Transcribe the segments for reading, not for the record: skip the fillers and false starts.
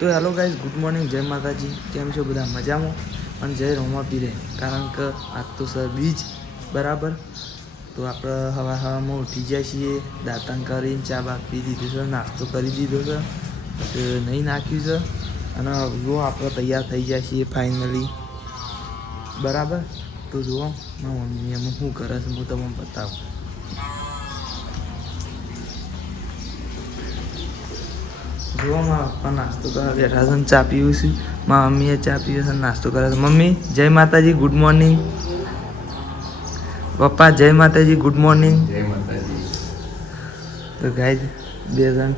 તો hello guys, good morning, જય માતાજી. કેમ છો બધા? મજામાં? અને જય રોમા પીરે. કારણ કે આજ તો સર બીજ બરાબર. તો આપણે હવામાં ઉઠી જાય છીએ, દાંતણ કરીને ચા બા પી દીધું છે, નાસ્તો કરી દીધો છે, નહીં નાખ્યું છે. અને જો આપણે તૈયાર થઈ જાય છીએ ફાઇનલી બરાબર. તો જુઓ મારા મમ્મી એમાં શું કરે છે હું તમને બતાવું. જુઓ મારા પપ્પા નાસ્તો કરવા બેઠા છે, ચા પીવું છે. મારા મમ્મીએ ચા પીવે છે, નાસ્તો કરે છે. મમ્મી જય માતાજી, ગુડ મોર્નિંગ. પપ્પા જય માતાજી, ગુડ મોર્નિંગ. જય માતાજી. તો ગાઈઝ બે જણ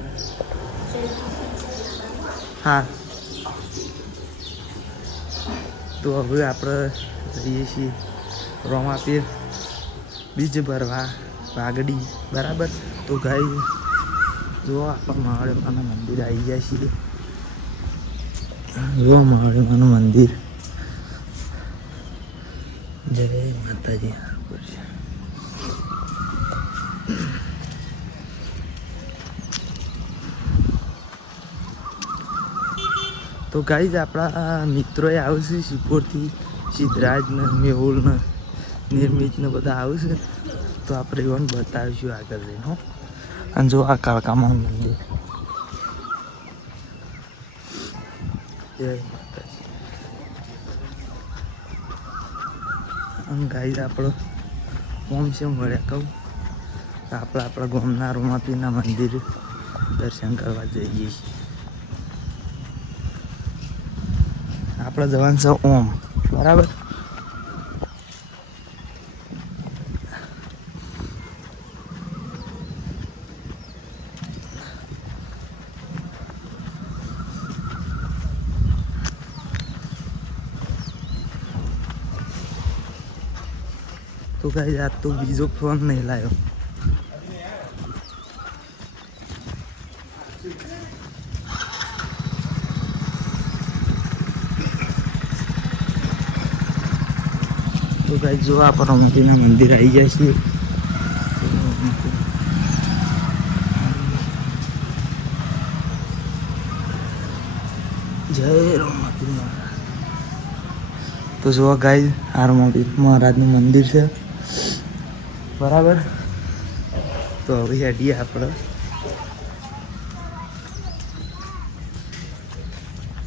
હા. તો હવે આપણે જઈએ છીએ રોમાપીર બીજ ભરવા વાગડી બરાબર. તો ગાઈઝ જો આપણા મહાદેવના મંદિર આવી જાય છીએ. જો મહાદેવનું મંદિર. જય માતાજી. તો ગાઈઝ આપણા મિત્રોએ આવશે શિવપુરથી, સિદ્ધરાજને, મેહુલને, નિર્મિતને બધા આવશે. તો આપણે એવાને બતાવીશું આગળ જઈને હો. અને જો આ કાળકામાં મંદિર. જય માતાજી. અને ગાઈઝ આપણો કોમ છે મળ્યા કહું તો આપણે આપણા ગામના રોમાપીરના મંદિર દર્શન કરવા જઈએ છીએ. આપણે જવાનું છે ઓમ બરાબર. તો ગાઈઝ આજ તો બીજો ફોન નહીં લાવ્યો. તો ગાઈઝ જો આ રોમાપીરના મંદિર આવી જાય છે. જય રોમાપીર મહારાજ. તો જો ગાઈઝ આ રોમાપીર મહારાજનું મંદિર છે બરાબર. તો હવે હેડીએ આપણે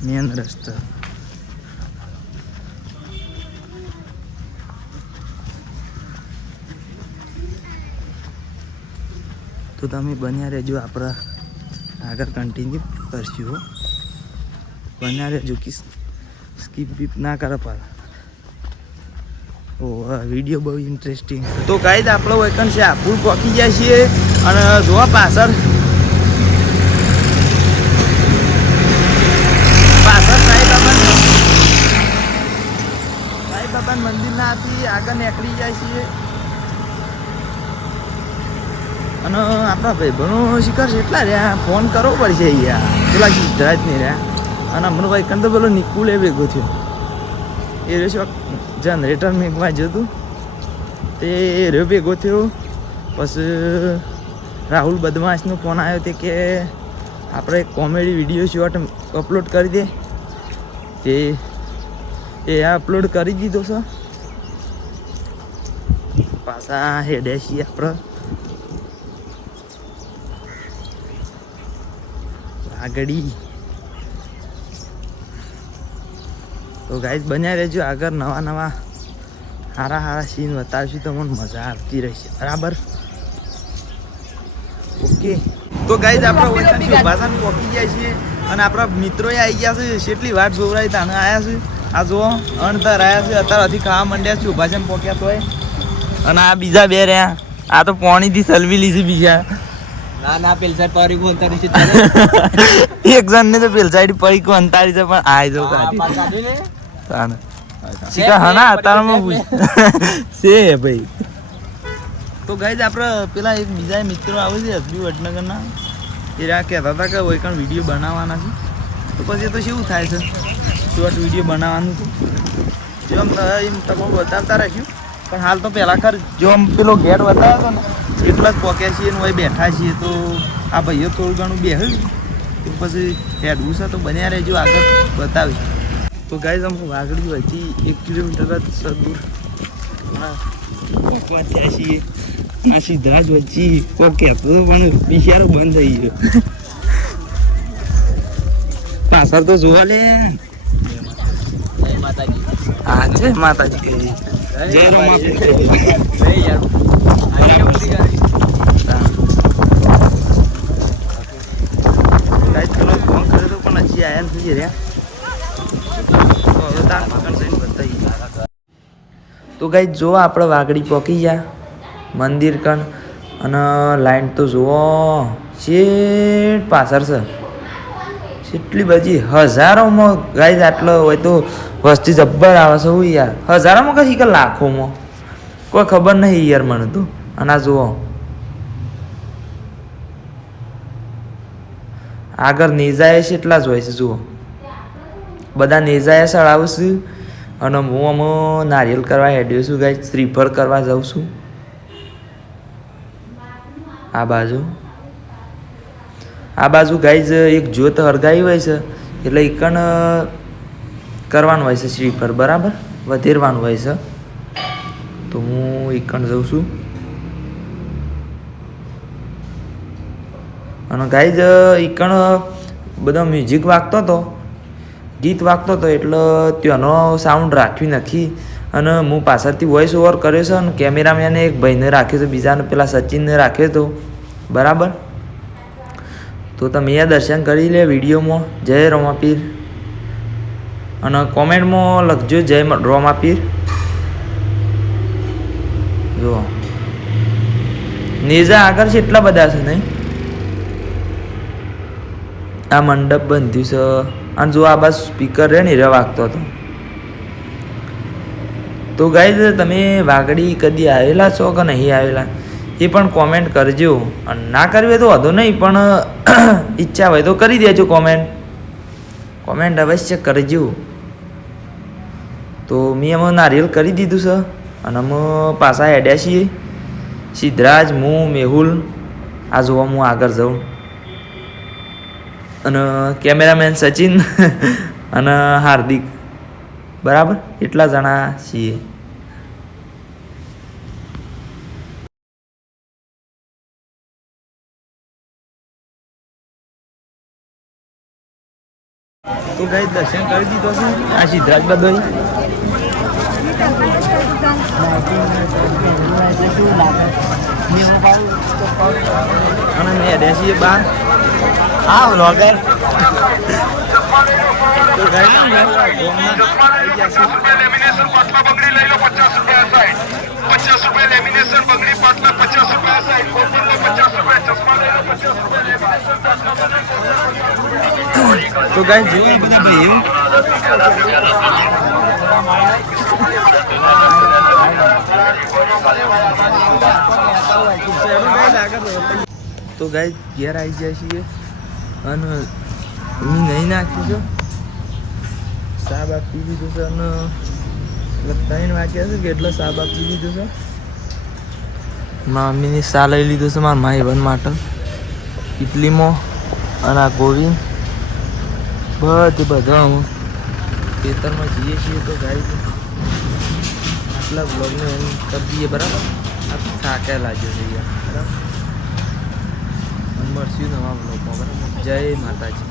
મેન રસ્તા. તો તમે બન્યા રહેજો, આપણે આગળ કન્ટિન્યુ કરશું. બન્યા રહેજો કે સ્કીપ બીપ ના કરે પાછા. ઓ વિડીયો બહુ ઇન્ટરેસ્ટિંગ. તો ગાઈઝ આપણો વેકન છે આપુર પહોંચી જાય છીએ. અને જોવા પાછળ સાંઈબાબા મંદિરના આથી આગળ નીકળી જાય છીએ. અને આપણા ભાઈબંધો શિકાર છે એટલા રહ્યા, ફોન કરવો પડશે યાર. પેલા સિદ્ધરાજ નહીં રહ્યા. અને હમણાં ભાઈ કંઈ તો પેલો નિકુલ એ ભેગો થયો. એ રહ્યો જનરેટર મેકવા જતું તે રહ્યો ભેગો થયો. પછી રાહુલ બદમાશનો ફોન આવ્યો તે કે આપણે કોમેડી વિડીયો શોર્ટ અપલોડ કરી દે. તે એ અપલોડ કરી દીધો છે. પાછા હેડે છીએ આપણે આગળી. તો ગાઈઝ બન્યા રહેજો, આગળ નવા નવા સારા સારા સીન બતાવશું તો મને મજા આવતી રહેશે બરાબર. ઓકે. તો ગાઈઝ આપણે ઓળખાણ ભાષામાં પહોંચી જાય છીએ. અને આપણા મિત્રોએ આવી ગયા છે. કેટલી વાર જોવરાય તાને આવ્યા છે. આ જુઓ અણતર આવ્યા છે, અત્યારે હજી ખાવા માંડ્યા છે. ભાષામાં પહોંચ્યા તોય. અને આ બીજા બે રહ્યા, આ તો પાણીથી સલવી લીધી બીજા. ના પેલ સાઈડ પડી કો અંતારી છે. એક જણ ને તો પેલ સાઈડ પડી કો અંતારી છે, પણ આય જો કાઢી ને તાને શીખા હના અતારમાં પૂછ છે ભાઈ. તો ગાઈઝ આપણે પેલા એક બીજા મિત્રો આવે છે હસબી વડનગરના, એ રહ્યા કહેતા હતા કે કોઈ પણ વિડીયો બનાવવાના છે. તો પછી તો શું થાય છે, શોર્ટ વિડીયો બનાવવાનું હતું. જો એમ તમને બતાવતા રાખ્યું. પણ હાલ તો પહેલાં ખર જો આમ પેલો ગેટ બતાવ્યો હતો ને એટલા જ પહોંચ્યા છીએ ને ભાઈ બેઠા છીએ. તો આ ભાઈઓ થોડું ઘણું બેહ્યું તો પછી હેડવું છે તો બન્યા રહેજો, આગળ બતાવી. તો ગાઈઝ અમે વાગડી વચ્ચે 1 કિલોમીટર જ છે દૂર. પહોંચવા થયા છીએ. આ સીધા જ વચ્ચે કોઈ કહેતો હતો પણ બિચારો બંધ થઈ ગયો. પાછળ તો જોવા લે. જય માતાજી. હા જય માતાજી. જય રમાપીર. જય યાર. આ ઉલટી ગાડી. ગાઈઝ પેલો ફોન કર્યો તો પણ હજી આયા નથી રહ્યા. તો હવે તાર મગન જઈને બતાવી. તો ગાઈઝ જો આપણે વાગડી પહોંચી ગયા મંદિર કણ, અને લાઈન તો જુઓ શેઠ પાછળ છે. એટલી બધી હજારોમાં ગાઈઝ આટલો હોય તો વસ્તી જબ્બર આવે છે. હું યાર હજારોમાં કશી કે લાખોમાં કોઈ ખબર નહીં યાર મને તો. અને આ જુઓ આગળ નેજાએ છે એટલા જ હોય છે. જુઓ બધા નેજાએ ચડાવું છું, અને હું આમાં નારિયેલ કરવા હેડ્યો છું ગાઈઝ. શ્રીફળ કરવા જાઉં છું આ બાજુ ગાઈઝ એક જ્યોત હળગાવી હોય છે એટલે એકણ કરવાનું હોય છે શ્રીફળ, બરાબર વધેરવાનું હોય છે. તો હું એકણ જઉં છું. અને ગાઈઝ એકણ બધો મ્યુઝિક વાગતો હતો, ગીત વાગતો હતો, એટલે ત્યાંનો સાઉન્ડ રાખ્યું નથી. અને હું પાછળથી વોઇસ ઓવર કર્યો છે, અને કેમેરામેને એક ભાઈને રાખ્યો હતો, બીજાને પેલા સચિનને રાખ્યો હતો, બરાબર. તો તમે એ દર્શન કરી લે વિડીયોમાં. જય રમાપીર, અને કોમેન્ટમાં લખજો જય રમાપીર. જુઓ નેજા આગળ છે એટલા બધા છે નહીં. આ મંડપ બંધ્યું છે, અને જો આ બસ સ્પીકર રહે ને રે વાગતો હતો. તો ગાઈઝ તમે વાગડી કદી આવેલા છો કે નહીં આવેલા એ પણ કોમેન્ટ કરજો. અને ના કરવી હોય તો વાંધો નહીં, પણ ઈચ્છા હોય તો કરી દેજો કોમેન્ટ અવશ્ય કરજો. તો મેં અમે નારિયેલ કરી દીધું છે, અને અમે પાછા હેડ્યા છીએ. સિદ્ધરાજ, હું, મેહુલ, આ જોવા હું આગળ જાઉં, અને કેમેરામેન સચિન અને હાર્દિક, બરાબર એટલા જણા છીએ. તો ગાઈઝ દર્શન કરી દીધો છે. આ સિદ્ધરાજ બધોઈ અને મેં હેડ્યા છીએ બહાર. હા વ્લોગર. તો ગાઈઝ જોયું બધું ભાઈ. તો ગાઈઝ ઘેર આવી જાય છીએ, અને હું નહીં નાખ્યું છે. સાબ આપી દીધું છે, અને 3 વાગ્યા છે કે એટલે સાબ આપી દીધું છે. મારા મમ્મીની સા લઈ લીધું છે મારા માઈ બહેન માટે ઇડલીમાં, અને આ ગોવિંદ બધા અમે ખેતરમાં જઈએ છીએ. તો ગાઈઝ આટલા બ્લોગને એમ કરી દઈએ, બરાબર. આ થાક્યા લાગ્યો છે યાર, બરાબર. મળશું નવા બ્લોગમાં, બરાબર. જય માતાજી.